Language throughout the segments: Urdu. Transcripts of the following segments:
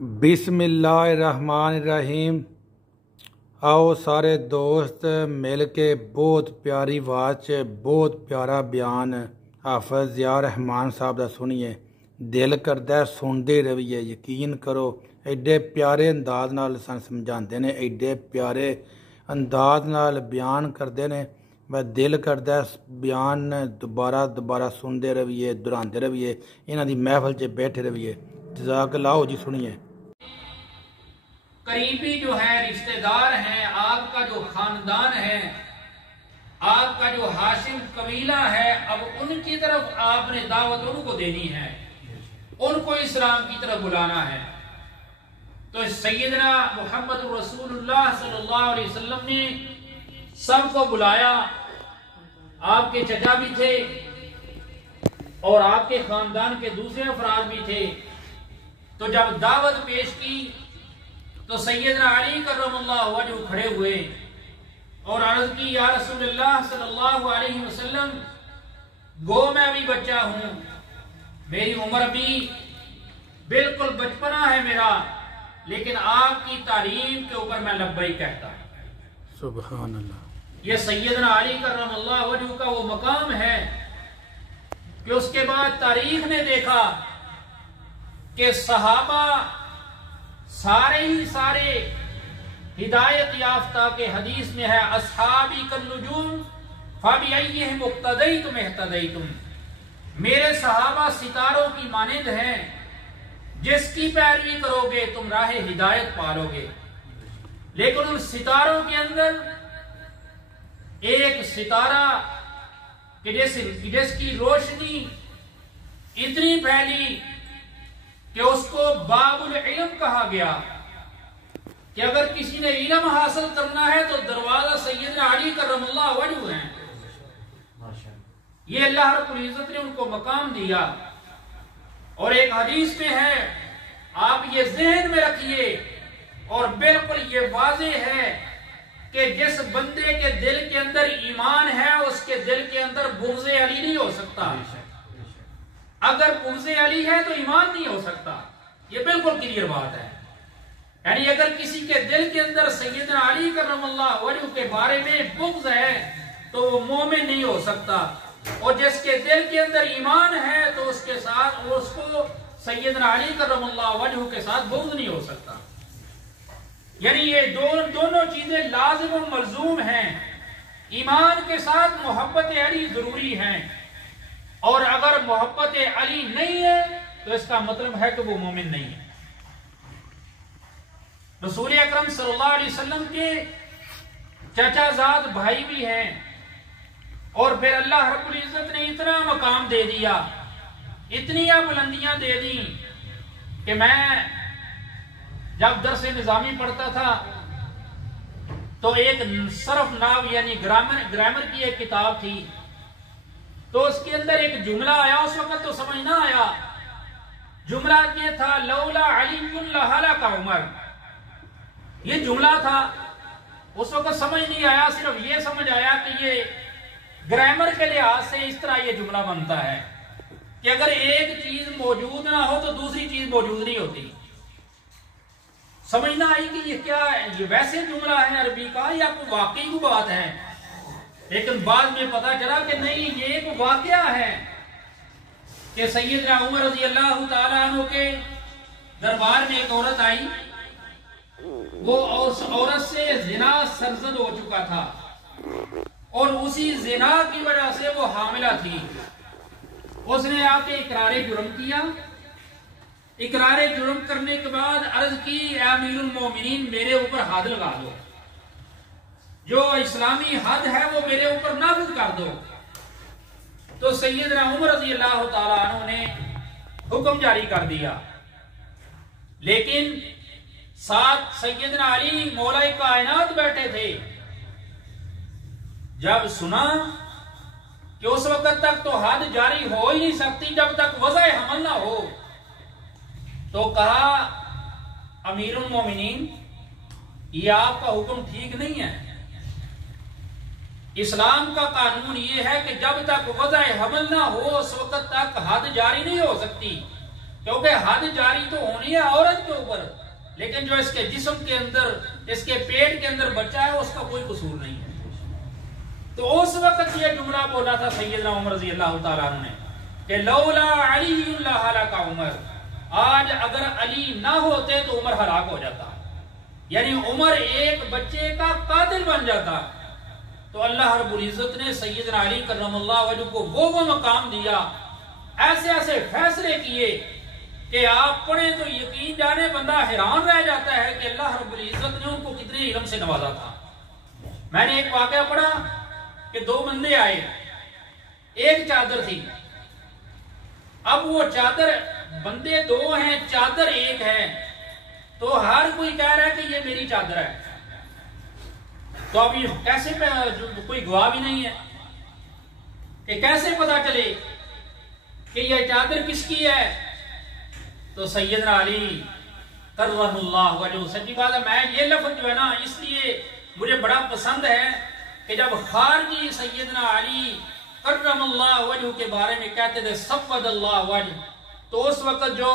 بسم اللہ الرحمن الرحیم۔ آؤ سارے دوست مل کے بہت پیاری آواز بہت پیارا بیان حافظ ضیاء رحمان صاحب دا سنیے۔ دل کردہ ہے سندے رویے، یقین کرو ایڈے پیارے انداز نال سن سمجھاندے نے، ایڈے پیارے انداز نال بیان کردے نے، میں دل کردہ ہے بیان دوبارہ سندے رویے، دہراندے رویے، انہاں دی محفل چ بیٹھے رویے۔ جزاک اللہ جی۔ سنیے۔ قریبی جو ہے رشتہ دار ہیں، آپ کا جو خاندان ہے، آپ کا جو ہاشم قبیلہ ہے، اب ان کی طرف آپ نے دعوت ان کو دینی ہے، ان کو اسلام کی طرف بلانا ہے۔ تو سیدنا محمد رسول اللہ صلی اللہ علیہ وسلم نے سب کو بلایا، آپ کے چچا بھی تھے اور آپ کے خاندان کے دوسرے افراد بھی تھے۔ تو جب دعوت پیش کی تو سیدنا علی کرم اللہ وجہ کھڑے ہوئے اور عرض کی، یا رسول اللہ صلی اللہ علیہ وسلم، گو میں بھی بچہ ہوں، میری عمر بھی بالکل بچپنا ہے میرا، لیکن آپ کی تعلیم کے اوپر میں لبیک کہتا ہوں۔ سبحان اللہ۔ یہ سیدنا علی کرم اللہ وجہ کا وہ مقام ہے کہ اس کے بعد تاریخ نے دیکھا کہ صحابہ سارے ہدایت یافتہ کے حدیث میں ہے، اصحابی کالنجوم فبأیہم اقتدیتم اہتدیتم، میرے صحابہ ستاروں کی مانند ہیں، جس کی پیروی کرو گے تم راہ ہدایت پالو گے۔ لیکن ان ستاروں کے اندر ایک ستارہ کہ جس کی روشنی اتنی پھیلی کہ اس کو باب العلم کہا گیا، کہ اگر کسی نے علم حاصل کرنا ہے تو دروازہ سیدنا علی کرم اللہ وجہ ہیں۔ یہ اللہ رب العزت نے ان کو مقام دیا۔ اور ایک حدیث میں ہے، آپ یہ ذہن میں رکھیے اور بالکل یہ واضح ہے کہ جس بندے کے دل کے اندر ایمان ہے اس کے دل کے اندر بغض علی نہیں ہو سکتا۔ اگر بغض علی ہے تو ایمان نہیں ہو سکتا، یہ بالکل کلیئر بات ہے۔ یعنی اگر کسی کے دل کے اندر سیدنا علی کرم اللہ وجہ کے بارے میں بغض ہے تو وہ مومن نہیں ہو سکتا، اور جس کے دل کے اندر ایمان ہے تو اس کے ساتھ اس کو سیدنا علی کرم اللہ وجہ کے ساتھ بغض نہیں ہو سکتا۔ یعنی یہ دونوں چیزیں لازم و ملزوم ہیں، ایمان کے ساتھ محبت علی ضروری ہیں، اور اگر محبت علی نہیں ہے تو اس کا مطلب ہے کہ وہ مومن نہیں ہے۔ رسول اکرم صلی اللہ علیہ وسلم کے چچا زاد بھائی بھی ہیں، اور پھر اللہ رب العزت نے اتنا مقام دے دیا، اتنی بلندیاں دے دیں کہ میں جب درس نظامی پڑھتا تھا تو ایک صرف ناو یعنی گرامر کی ایک کتاب تھی، تو اس کے اندر ایک جملہ آیا، اس وقت تو سمجھ نہ آیا، جملہ یہ تھا، لولا علی لہلک عمر، یہ جملہ تھا، اس وقت سمجھ نہیں آیا، صرف یہ سمجھ آیا کہ یہ گرامر کے لحاظ سے اس طرح یہ جملہ بنتا ہے کہ اگر ایک چیز موجود نہ ہو تو دوسری چیز موجود نہیں ہوتی۔ سمجھ نہ آئی کہ یہ کیا ہے، یہ ویسے جملہ ہے عربی کا یا کوئی واقعی کو بات ہے، لیکن بعد میں پتا چلا کہ نہیں، یہ ایک واقعہ ہے کہ سیدنا عمر رضی اللہ تعالیٰ عنہ کے دربار میں ایک عورت آئی، وہ اس عورت سے زنا سرزد ہو چکا تھا، اور اسی زنا کی وجہ سے وہ حاملہ تھی۔ اس نے آ کے اقرار جرم کیا، اقرار جرم کرنے کے بعد عرض کی، اے امیر المومنین، میرے اوپر حد لگا دو، جو اسلامی حد ہے وہ میرے اوپر نافذ کر دو۔ تو سیدنا عمر رضی اللہ تعالیٰ عنہ نے حکم جاری کر دیا، لیکن ساتھ سیدنا علی مولا کائنات بیٹھے تھے۔ جب سنا کہ اس وقت تک تو حد جاری ہو ہی نہیں سکتی جب تک وضع حمل نہ ہو، تو کہا، امیر المومنین، یہ آپ کا حکم ٹھیک نہیں ہے، اسلام کا قانون یہ ہے کہ جب تک وضع حمل نہ ہو اس وقت تک حد جاری نہیں ہو سکتی، کیونکہ حد جاری تو ہونی ہے عورت کے اوپر، لیکن جو اس کے جسم کے اندر، اس کے پیٹ کے اندر بچہ ہے، اس کا کوئی قصور نہیں ہے۔ تو اس وقت یہ جملہ بولا تھا سیدنا عمر رضی اللہ تعالیٰ عنہ نے کہ لولا علی لہلک عمر، آج اگر علی نہ ہوتے تو عمر ہلاک ہو جاتا، یعنی عمر ایک بچے کا قاتل بن جاتا۔ تو اللہ رب العزت نے سیدنا علی کرم اللہ وجہ کو وہ مقام دیا، ایسے ایسے فیصلے کیے کہ آپ پڑھیں تو یقین جانے بندہ حیران رہ جاتا ہے کہ اللہ رب العزت نے ان کو کتنے علم سے نوازا تھا۔ میں نے ایک واقعہ پڑھا کہ دو بندے آئے، ایک چادر تھی، اب وہ چادر، بندے دو ہیں، چادر ایک ہے، تو ہر کوئی کہہ رہا ہے کہ یہ میری چادر ہے۔ تو اب یہ کیسے کوئی گواہ بھی نہیں ہے کہ کیسے پتا چلے کہ یہ چادر کس کی ہے؟ تو سیدنا علی کرم اللہ وجہ، سچی بات ہے، میں یہ لفظ جو ہے نا اس لیے مجھے بڑا پسند ہے کہ جب خارجی سیدنا علی کرم اللہ وجہ کے بارے میں کہتے تھے صفد اللہ وجہ، تو اس وقت جو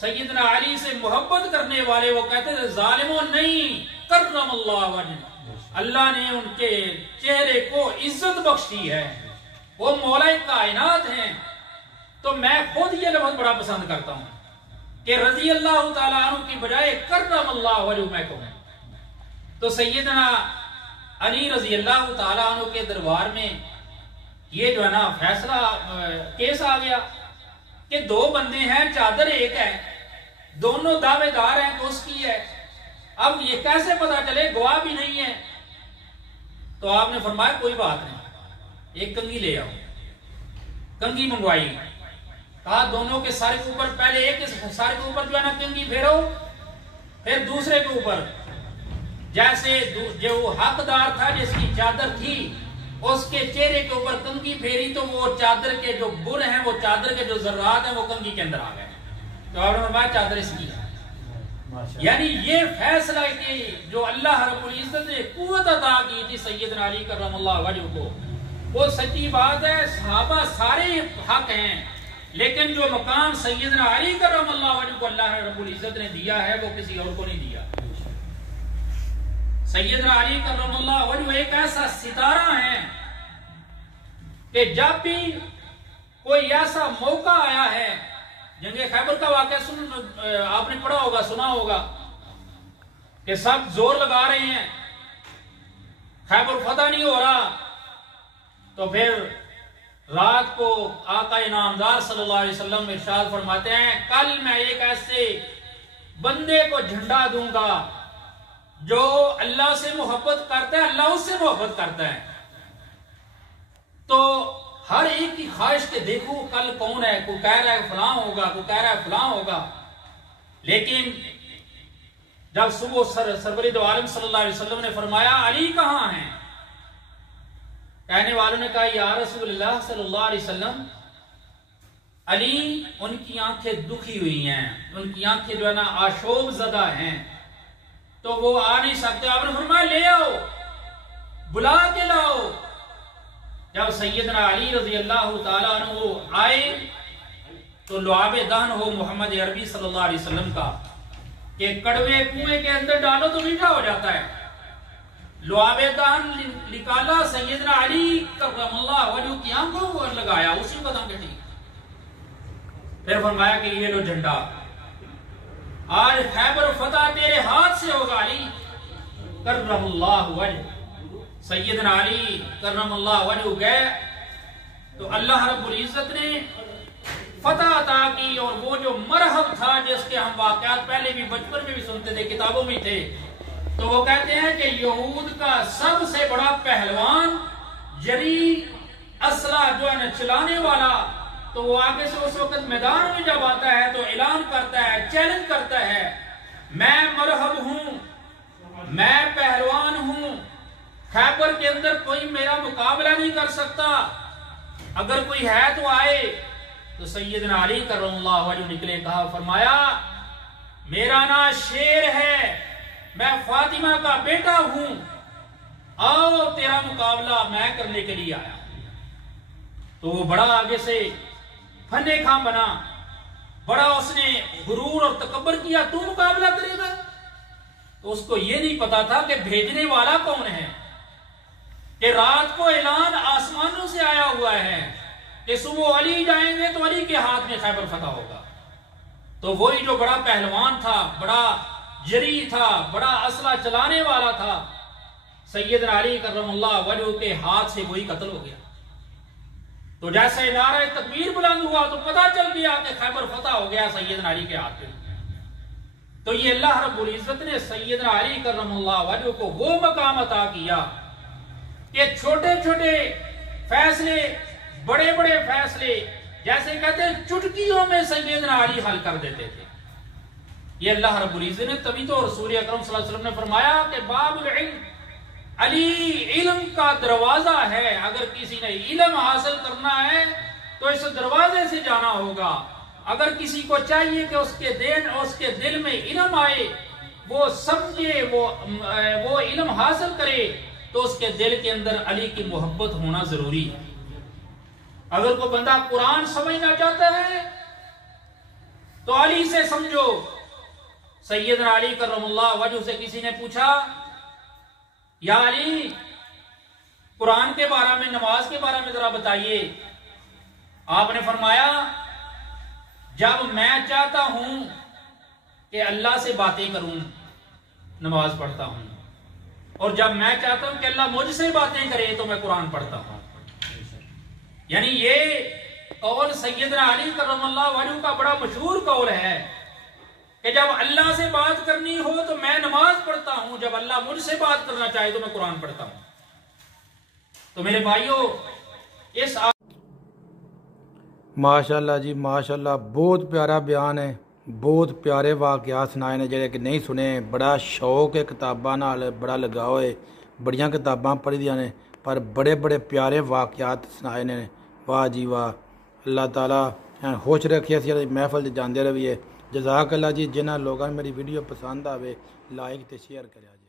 سیدنا علی سے محبت کرنے والے وہ کہتے تھے ظالموں نہیں، کرم اللہ وجہ، اللہ نے ان کے چہرے کو عزت بخشی ہے، وہ مولا کائنات ہیں۔ تو میں خود یہ لفظ بڑا پسند کرتا ہوں کہ رضی اللہ تعالیٰ عنہ کی بجائے کرم اللہ وجہ میں کہوں۔ تو سیدنا علی رضی اللہ تعالیٰ عنہ کے دربار میں یہ جو ہے نا فیصلہ کیس آ گیا کہ دو بندے ہیں، چادر ایک ہے، دونوں دعوے دار ہیں تو اس کی ہے، اب یہ کیسے پتا چلے؟ گواہ بھی نہیں ہے۔ تو آپ نے فرمایا کوئی بات نہیں، ایک کنگھی لے آؤ۔ کنگھی منگوائی، کہا دونوں کے سر کے اوپر، پہلے ایک سر کے اوپر جو ہے نا کنگھی پھیرو، پھر دوسرے کے اوپر، جیسے جو حقدار تھا جس کی چادر تھی اس کے چہرے کے اوپر کنگھی پھیری تو وہ چادر کے جو بر ہیں، وہ چادر کے جو ذرات ہیں وہ کنگھی کے اندر آ گئے۔ تو آپ نے فرمایا چادر اس کی ہے۔ یعنی یہ فیصلہ کہ جو اللہ رب العزت نے قوت عطا کی تھی سیدنا علی کرم اللہ وجہ کو، وہ سچی بات ہے، صحابہ سارے حق ہیں، لیکن جو مقام سیدنا علی کرم اللہ وجہ کو اللہ رب العزت نے دیا ہے وہ کسی اور کو نہیں دیا۔ سیدنا علی کرم اللہ وجہ ایک ایسا ستارہ ہے کہ جب بھی کوئی ایسا موقع آیا ہے، جنگ خیبر کا واقعہ آپ نے پڑھا ہوگا، سنا ہوگا کہ سب زور لگا رہے ہیں، خیبر فتح نہیں ہو رہا، تو پھر رات کو آقا انعامدار صلی اللہ علیہ وسلم ارشاد فرماتے ہیں کل میں ایک ایسے بندے کو جھنڈا دوں گا جو اللہ سے محبت کرتا ہے، اللہ اس سے محبت کرتا ہے۔ تو ہر ایک کی خواہش کے دیکھو کل کون ہے، کوئی کہہ رہا ہے فلاں ہوگا، کوئی کہہ رہا ہے فلاں ہوگا، لیکن جب صبح سرور دو عالم صلی اللہ علیہ وسلم نے فرمایا علی کہاں ہیں، کہنے والوں نے کہا یا رسول اللہ صلی اللہ علیہ وسلم علی ان کی آنکھیں دکھی ہوئی ہیں، ان کی آنکھیں جو ہے نا آشوب زدہ ہیں، تو وہ آ نہیں سکتے۔ آپ نے فرمایا لے آؤ، بلا کے لاؤ۔ جب سیدنا علی رضی اللہ تعالیٰ عنہ آئے تو لعاب دہن ہو محمد عربی صلی اللہ علیہ وسلم کا کہ کڑوے کنویں کے اندر ڈالو تو میٹھا ہو جاتا ہے، لعاب دہن نکالا، سیدنا علی کرم اللہ وجہ کی آنکھوں کو لگایا، اسی کو دم کٹی، پھر فرمایا کہ یہ لو جھنڈا، آج خیبر فتح تیرے ہاتھ سے ہوگا علی کرم اللہ وجہ۔ سیدنا علی کرم اللہ وجہ گئے تو اللہ رب العزت نے فتح عطا کی، اور وہ جو مرحب تھا جس کے ہم واقعات پہلے بھی بچپن میں بھی سنتے تھے، کتابوں میں تھے، تو وہ کہتے ہیں کہ یہود کا سب سے بڑا پہلوان جری اسلحہ جو ہے نا چلانے والا، تو وہ آگے سے اس وقت میدان میں جب آتا ہے تو اعلان کرتا ہے، چیلنج کرتا ہے، میں مرحب ہوں، میں پہلوان ہوں، خیبر کے اندر کوئی میرا مقابلہ نہیں کر سکتا، اگر کوئی ہے تو آئے۔ تو سیدنا علی کرم اللہ وجہ نکلے، کہا فرمایا میرا نام شیر ہے، میں فاطمہ کا بیٹا ہوں، آؤ تیرا مقابلہ میں کرنے کے لیے آیا۔ تو وہ بڑا آگے سے فنے خاں بنا، بڑا اس نے غرور اور تکبر کیا، تو مقابلہ کرے گا؟ تو اس کو یہ نہیں پتا تھا کہ بھیجنے والا کون ہے، کہ رات کو اعلان آسمانوں سے آیا ہوا ہے کہ صبح علی جائیں گے تو علی کے ہاتھ میں خیبر فتح ہوگا۔ تو وہی جو بڑا پہلوان تھا، بڑا جری تھا، بڑا اسلحہ چلانے والا تھا، سیدنا علی کرم اللہ وجہ کے ہاتھ سے وہی قتل ہو گیا۔ تو جیسے نعرہ تکبیر بلند ہوا تو پتہ چل گیا کہ خیبر فتح ہو گیا سیدنا علی کے ہاتھ میں۔ تو یہ اللہ رب العزت نے سیدنا علی کرم اللہ وجہ کو وہ مقام عطا کیا کہ چھوٹے چھوٹے فیصلے، بڑے بڑے فیصلے، جیسے کہتے ہیں چٹکیوں میں سیدنا علی حل کر دیتے تھے۔ یہ اللہ رب العزت نے، تبھی تو رسول اکرم صلی اللہ علیہ وسلم نے فرمایا کہ باب العلم، علی علم کا دروازہ ہے، اگر کسی نے علم حاصل کرنا ہے تو اس دروازے سے جانا ہوگا۔ اگر کسی کو چاہیے کہ اس کے دل میں علم آئے، وہ سمجھے، وہ علم حاصل کرے، تو اس کے دل کے اندر علی کی محبت ہونا ضروری ہے۔ اگر کوئی بندہ قرآن سمجھنا چاہتا ہے تو علی سے سمجھو۔ سیدنا علی کرم اللہ وجہ سے کسی نے پوچھا، یا علی قرآن کے بارے میں، نماز کے بارے میں ذرا بتائیے۔ آپ نے فرمایا، جب میں چاہتا ہوں کہ اللہ سے باتیں کروں نماز پڑھتا ہوں، اور جب میں چاہتا ہوں کہ اللہ مجھ سے باتیں کرے تو میں قرآن پڑھتا ہوں۔ یعنی یہ قول سیدنا علی کرم اللہ وجہ کا بڑا مشہور قول ہے کہ جب اللہ سے بات کرنی ہو تو میں نماز پڑھتا ہوں، جب اللہ مجھ سے بات کرنا چاہے تو میں قرآن پڑھتا ہوں۔ تو میرے بھائیوں، اس ماشاءاللہ جی ماشاءاللہ، بہت پیارا بیان ہے، بہت پیارے واقعات سنائے نے جڑے کہ نہیں سنے۔ بڑا شوق ہے کتاباں نال، بڑا لگاؤ ہے، بڑیاں کتاباں پڑھی دیاں نے، پر بڑے بڑے پیارے واقعات سنائے نے۔ واہ جی واہ، اللہ تعالیٰ خوش رکھے، اسی محفل جاندے رہیے۔ جزاک اللہ جی۔ جنہاں لوگاں میری ویڈیو پسند آوے لائک تے شیئر کریا جی۔